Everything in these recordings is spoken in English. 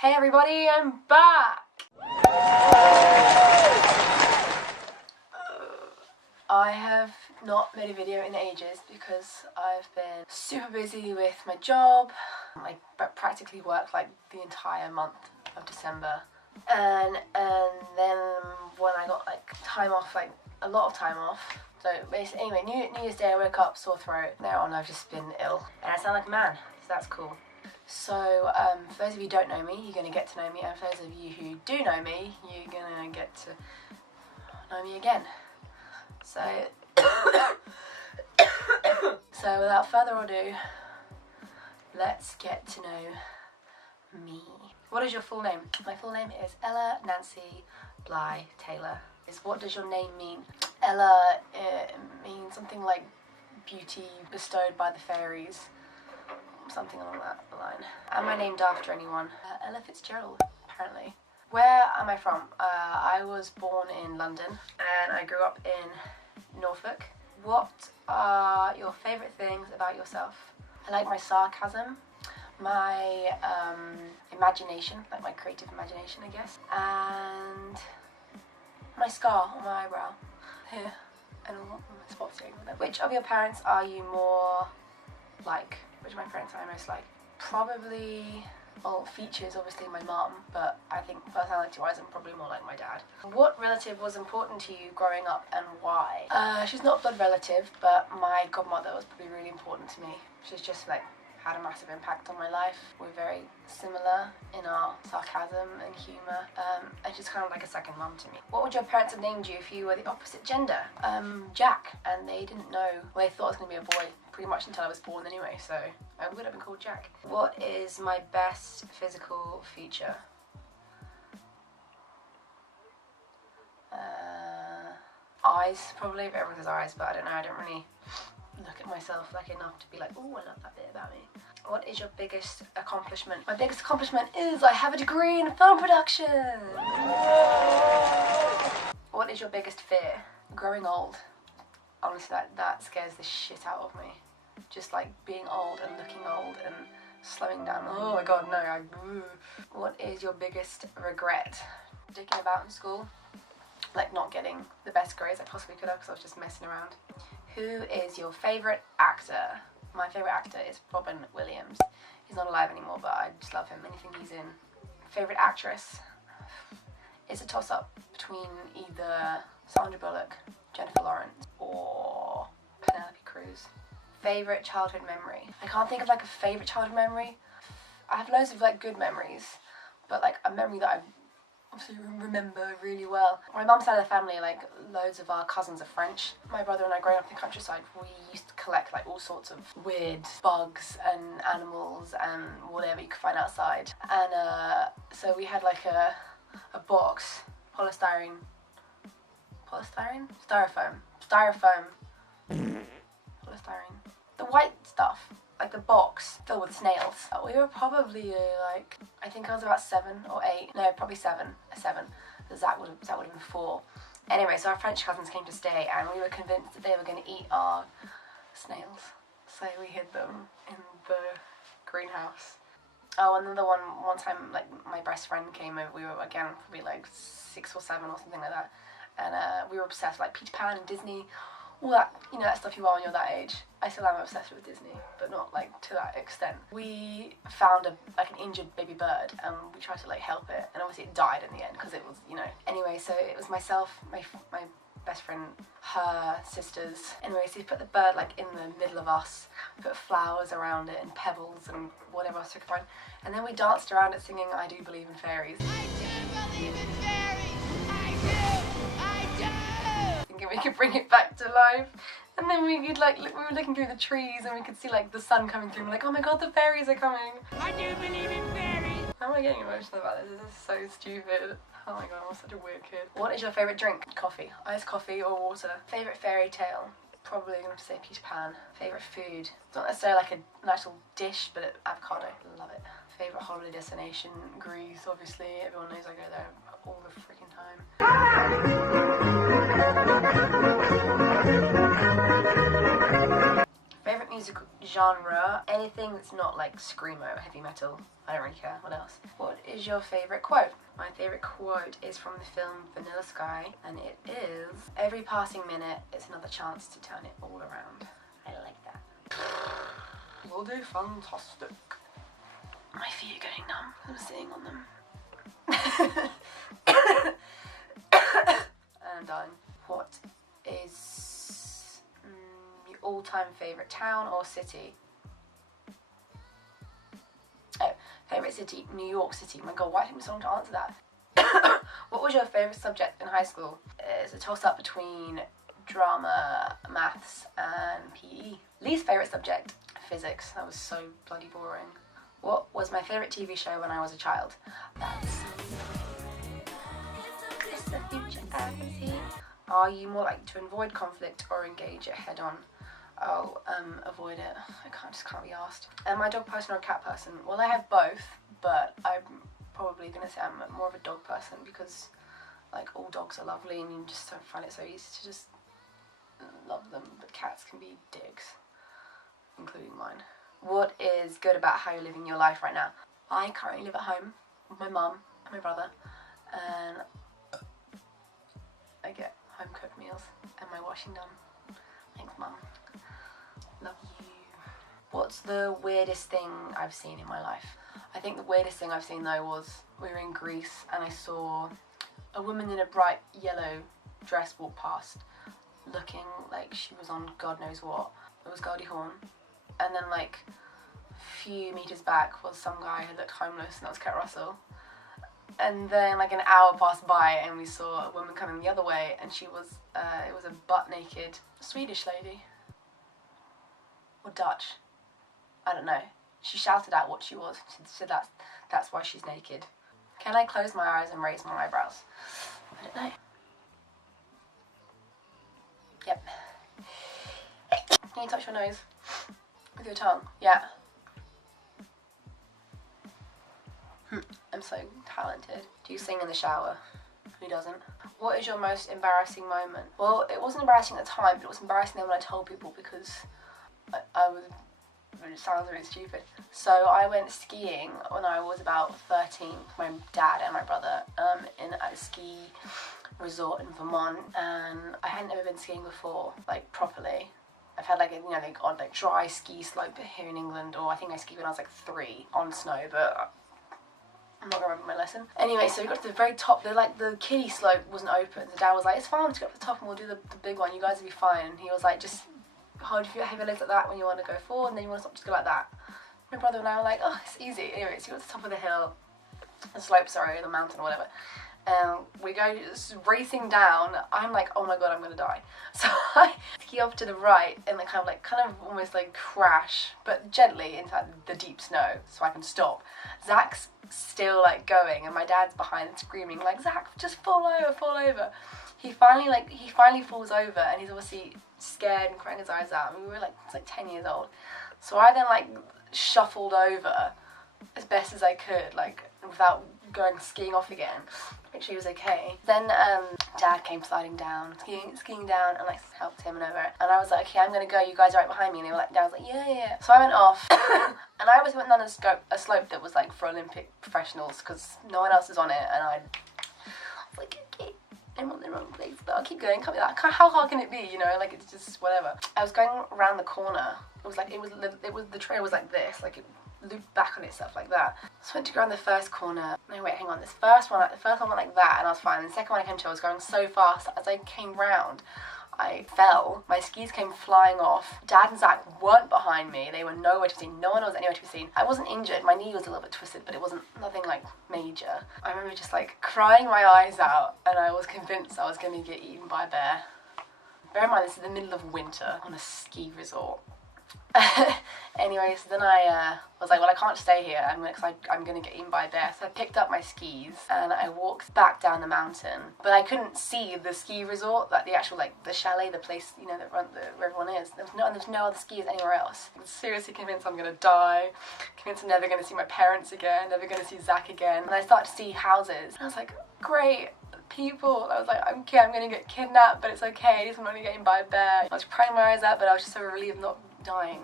Hey everybody, I'm back! I have not made a video in ages because I've been super busy with my job. I practically worked like the entire month of December. And then when I got like time off, like a lot of time off. So basically, anyway, New Year's Day I woke up, sore throat. Now on I've just been ill. And I sound like a man, so that's cool. So for those of you who don't know me, you're going to get to know me. And for those of you who do know me, you're going to get to know me again. So, so without further ado, let's get to know me. What is your full name? My full name is Ella Nancy Bly Taylor. What does your name mean? Ella, it means something like beauty bestowed by the fairies. Something along that line. Am I named after anyone? Ella Fitzgerald, apparently. Where am I from? I was born in London and I grew up in Norfolk. What are your favourite things about yourself? I like my sarcasm, my imagination, like my creative imagination, I guess, and my scar on my eyebrow here and all my spots here. Which of your parents are you more like? Which of my parents are I most like? Probably, well, features obviously my mum, but I think personality-wise I'm probably more like my dad. What relative was important to you growing up and why? She's not a blood relative, but my godmother was probably really important to me. She's just like had a massive impact on my life. We're very similar in our sarcasm and humour, and she's kind of like a second mum to me. What would your parents have named you if you were the opposite gender? Jack, and they didn't know, well, they thought it was going to be a boy pretty much until I was born anyway, so I would have been called Jack. What is my best physical feature? Eyes, probably. Everyone says eyes, but I don't know, I don't really look at myself like enough to be like, oh, I love that bit about me. What is your biggest accomplishment? My biggest accomplishment is I have a degree in film production. What is your biggest fear? Growing old. Honestly, that scares the shit out of me. Just like being old and looking old and slowing down. Oh my god, no. What is your biggest regret? Dicking about in school. Like not getting the best grades I possibly could have because I was just messing around. Who is your favourite actor? My favourite actor is Robin Williams. He's not alive anymore, but I just love him. Anything he's in. Favourite actress? It's a toss-up between either Sandra Bullock, Jennifer Lawrence, or Penelope Cruz. Favourite childhood memory? I can't think of like a favourite childhood memory. I have loads of like good memories, but like a memory that I obviously remember really well. My mum's side of the family, like loads of our cousins are French. My brother and I, growing up in the countryside, we used to collect like all sorts of weird bugs and animals and whatever you could find outside. And so we had like a box, styrofoam, the white stuff, like the box filled with snails. We were probably like, I think I was about 7 or 8, no, probably 7, Zach would have been 4. Anyway, so our French cousins came to stay and we were convinced that they were going to eat our snails. So we hid them in the greenhouse. Oh, and then one time, like my best friend came over, we were again probably like 6 or 7 or something like that. And we were obsessed with like Peter Pan and Disney, all that, you know, that stuff you are when you're that age. I still am obsessed with Disney, but not like to that extent. We found like an injured baby bird and we tried to like help it, and obviously it died in the end because it was, you know. Anyway, so it was myself, my best friend, her sisters. Anyway, so we put the bird like in the middle of us, put flowers around it and pebbles and whatever else we could find, and then we danced around it singing I Do Believe in Fairies. I do believe in fairies! I do! Thinking we could bring it back to life. And then we could like, we were looking through the trees and we could see like the sun coming through and we're like, oh my god, the fairies are coming. I do believe in fairies. How am I getting emotional about this? This is so stupid. Oh my god, I'm such a weird kid. What is your favourite drink? Coffee. Iced coffee or water. Favourite fairy tale? Probably gonna have to say Peter Pan. Favourite food? It's not necessarily like an actual dish, but avocado. Love it. Favourite holiday destination? Greece, obviously. Everyone knows I go there all the freaking time. Favourite music genre, anything that's not like screamo, heavy metal. I don't really care. What else? What is your favourite quote? My favourite quote is from the film Vanilla Sky, and it is, "Every passing minute is another chance to turn it all around." I like that. Bloody fantastic. My feet are going numb. I'm sitting on them. I'm dying. What is your all-time favourite town or city? Oh, favourite city, New York City. My god, why didn't someone to answer that? What was your favourite subject in high school? It's a toss-up between drama, maths and PE. Least favourite subject, physics. That was so bloody boring. What was my favourite TV show when I was a child? That's It's the Future I Can See. Are you more likely to avoid conflict or engage it head on? Oh, avoid it. I just can't be asked. Am I a dog person or a cat person? Well, I have both, but I'm probably going to say I'm more of a dog person because, like, all dogs are lovely and you just don't find it so easy to just love them. But cats can be dicks, including mine. What is good about how you're living your life right now? I currently live at home with my mum and my brother, and I get home cooked meals and my washing done. Thanks, Mum. Love you. What's the weirdest thing I've seen in my life? I think the weirdest thing I've seen though was we were in Greece and I saw a woman in a bright yellow dress walk past looking like she was on God knows what. It was Goldie Hawn. And then like a few metres back was some guy who looked homeless, and that was Kurt Russell. And then like an hour passed by and we saw a woman coming the other way, and she was, it was a butt naked Swedish lady. Or Dutch. I don't know. She shouted out what she was. She said that's why she's naked. Can I close my eyes and raise my eyebrows? I don't know. Yep. Can you touch your nose with your tongue? Yeah. I'm so talented. Do you sing in the shower? Who doesn't? What is your most embarrassing moment? Well, it wasn't embarrassing at the time, but it was embarrassing then when I told people because it sounds really stupid. So I went skiing when I was about 13 with my dad and my brother in a ski resort in Vermont, and I hadn't ever been skiing before, like properly. I've had like a, you know, like odd like dry ski slope here in England, or I think I skied when I was like 3 on snow, but I'm not gonna remember my lesson. Anyway, so we got to the very top. The kiddie slope wasn't open. So Dad was like, "It's fine to go up the top and we'll do the big one. You guys will be fine." And he was like, "Just hold your legs like that when you want to go forward, and then you want to stop, just go like that." My brother and I were like, "Oh, it's easy." Anyway, so we got to the top of the hill, the slope, sorry, the mountain or whatever. We go just racing down. I'm like, oh my god, I'm gonna die. So I ski off to the right and like kind of almost like crash, but gently into the deep snow so I can stop. Zach's still like going, and my dad's behind screaming like, "Zach, just fall over, fall over." He finally falls over, and he's obviously scared and crying his eyes out. I mean, we were like, it's like 10 years old. So I then like shuffled over as best as I could, like without going skiing off again, make sure he was okay. Then Dad came sliding down, skiing down, and like helped him and over. And I was like, "Okay, I'm gonna go. You guys are right behind me." And they were like, Dad was like, "Yeah." So I went off, and I went down a slope that was like for Olympic professionals because no one else is on it. And I was like, "Okay, I'm on the wrong place, but I'll keep going. Can't be that. How hard can it be? You know, like it's just whatever." I was going around the corner. It was the trail was like this, like it looped back on itself like that. So I went to go around the first corner. No, wait, hang on. The first one went like that, and I was fine. The second one I came to, I was going so fast that as I came round, I fell. My skis came flying off. Dad and Zach weren't behind me. They were nowhere to be seen. No one was anywhere to be seen. I wasn't injured. My knee was a little bit twisted, but it wasn't nothing like major. I remember just like crying my eyes out, and I was convinced I was going to get eaten by a bear. Bear in mind, this is the middle of winter on a ski resort. Anyway, so then I was like, well, I can't stay here. I'm going to get eaten by a bear. So I picked up my skis and I walked back down the mountain. But I couldn't see the ski resort, like the actual, like the chalet, the place, you know, where everyone is. There was no other skiers anywhere else. I was seriously convinced I'm going to die. Convinced I'm never going to see my parents again. Never going to see Zach again. And I started to see houses. And I was like, great. People. I was like, okay, I'm going to get kidnapped, but it's okay. I'm only getting by a bear. I was crying my eyes out, but I was just so relieved not dying.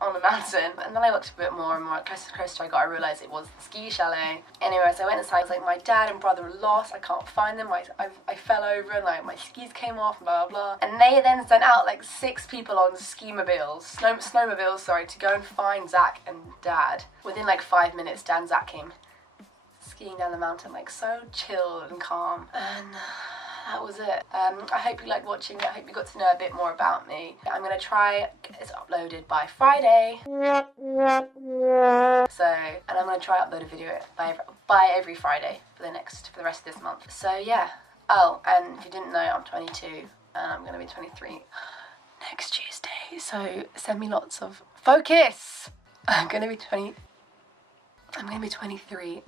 on the mountain. And then I looked a bit more and more closer and closer I got, I realised it was the ski chalet. Anyway, so I went inside. I was like, my dad and brother were lost. I can't find them. I fell over and like my skis came off and blah blah blah. And they then sent out like 6 people on snowmobiles, sorry, to go and find Zach and Dad. Within like 5 minutes, Dad and Zach came skiing down the mountain, like so chill and calm. And that was it. I hope you liked watching it. I hope you got to know a bit more about me. I'm gonna try get this uploaded by Friday. So, and I'm gonna try upload a video by every Friday for the rest of this month. So yeah. Oh, and if you didn't know, I'm 22 and I'm gonna be 23 next Tuesday. So send me lots of focus. I'm gonna be 23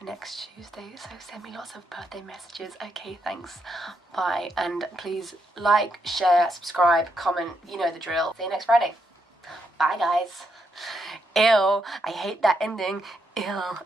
next Tuesday, so send me lots of birthday messages. Okay, thanks, bye, and please like, share, subscribe, comment, you know the drill. See you next Friday. Bye guys. Ew, I hate that ending. Ew.